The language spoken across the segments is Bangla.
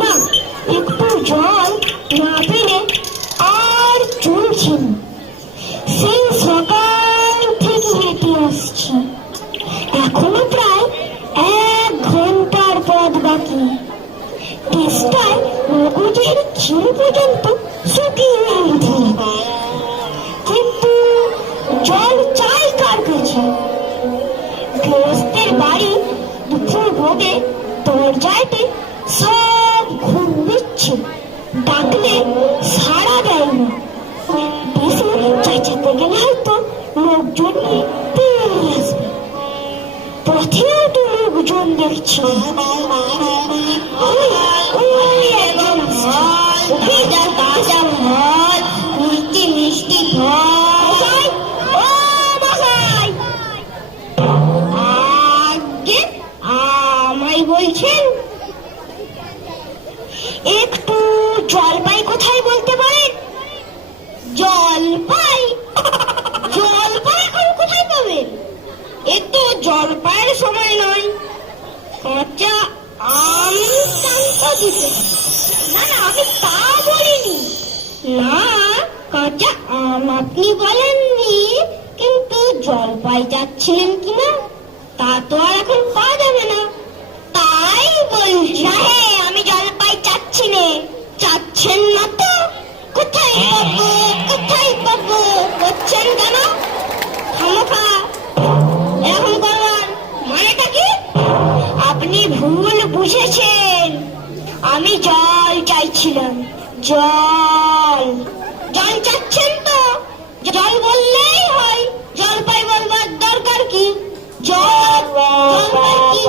না, একটু জল না পেলে আর চলছে না। সেই সকাল থেকে হেঁটে আসছি, এখনো প্রায় 1 ঘন্টার পথ বাকি। তেষ্টায় মগজের খিল পর্যন্ত শুকিয়ে উঠে, কিন্তু জল চাই কার কাছে? গৃহস্থের বাড়ি দুপুর ভোগে দরজাতে সব ঘুম দিচ্ছে, ডাকলে সাড়া দেয় না। বেশি চাইতে গেলে হয়তো লোকজন পেয়ে আসবে। পথেও তো লোকজন দেখছি, মিষ্টি মিষ্টি আমায় বলছেন একটু জলপাই কোথায় বলতে পারেন? জলপাই? জলপাই এখন কোথায় পাবেন? একটু জলপাইয়ের সময় নয়, কাঁচা আম টানতে দিতে। না না, আমি তা বলিনি। না, কাঁচা আম আপনি বলেননি, কিন্তু জলপাই যাচ্ছিলেন কিনা তা তো আর এখন পাওয়া যাবে না। তাই বলছি। আমি জলপাই চাচ্ছি না। চাচ্ছেন না তো? কোথায় পাবো কোথায় পাবো করছেন কেন? খামোখা এরকম করবার মানেটা কি? আপনি ভুল বুঝেছেন। আমি জল চাইছিলাম। জল জল চাচ্ছেন তো? জল বললেই হয়, জলপাই বলবার দরকার কি? জল জলপাই কি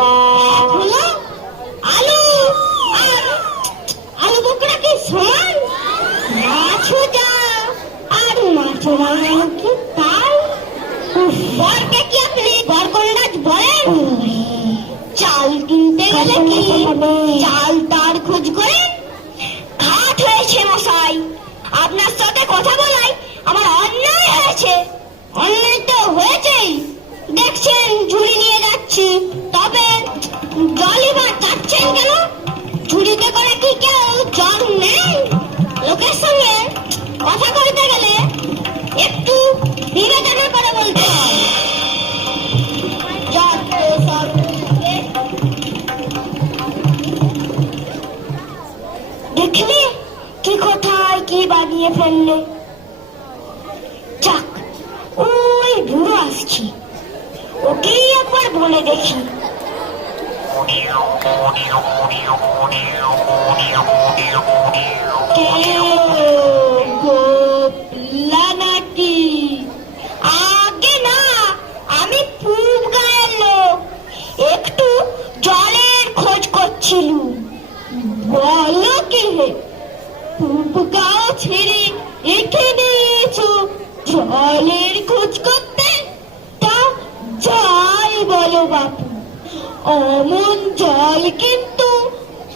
হলো? আলু আর আলু বোকরা কি সমান? মাছও যা আর মাছও কি তাই? বরকে কি আপনি বরকন্দাজ বলেন? চাল কিনতে গেলে কি চাল তার খোঁজ করেন? ঘাট হয়েছে মশাই, আপনার সাথে কথা বলাই আমার অন্যায় হয়েছে। অন্যায় তো হয়েছেই, দেখছেন ঝুড়ি নিয়ে যাচ্ছি, তবে জলই বা চাচ্ছেন কেন? ঝুড়িতে করে কি কেউ জল নেই? লোকের সঙ্গে কথা বলতে গেলে একটু বিবেচনা করে বলতে হয়। দেখলে কি কোথায় কি বানিয়ে ফেললে। যাক, ওই বুড়ো আসছি, ওকেই একবার বলে দেখি। গোপলা নাকি? আগে না, আমি পূব গায়ের লোক, একটু জলের খোঁজ করছিলুম। বলো কি হে, পূব গাঁও ছেড়ে এখানে এসো জলের খোঁজ করতে? তা যাই বলো বাপু, অমন জল কিন্তু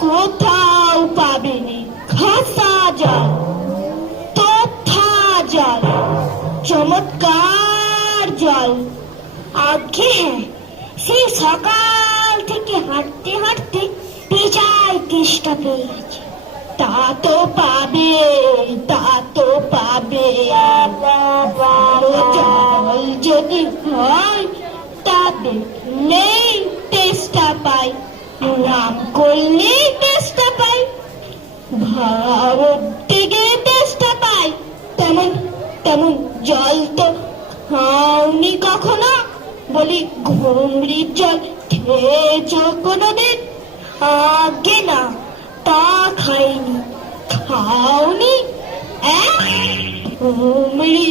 কোথাও পাবে না। খাসা জল, তথা জল, চমৎকার জল। আগে হ্যাঁ, সেই সকাল থেকে হাঁটতে হাঁটতে বেজায় তেষ্টা পেয়ে গেছে। তা তো পাবে, তা তো পাবে। জল যদি হয় তা দেখলেই তেষ্টা পাই, রাম করলেই তেষ্টা পাই, ভারত থেকে তেষ্টা পাই। তেমন তেমন জল তো খাওনি কখনো? বলি ঘুমরির জল খেয়েছ কোনোদিন? আগে না, তা খাইনি। খাওনি? ঘুমরি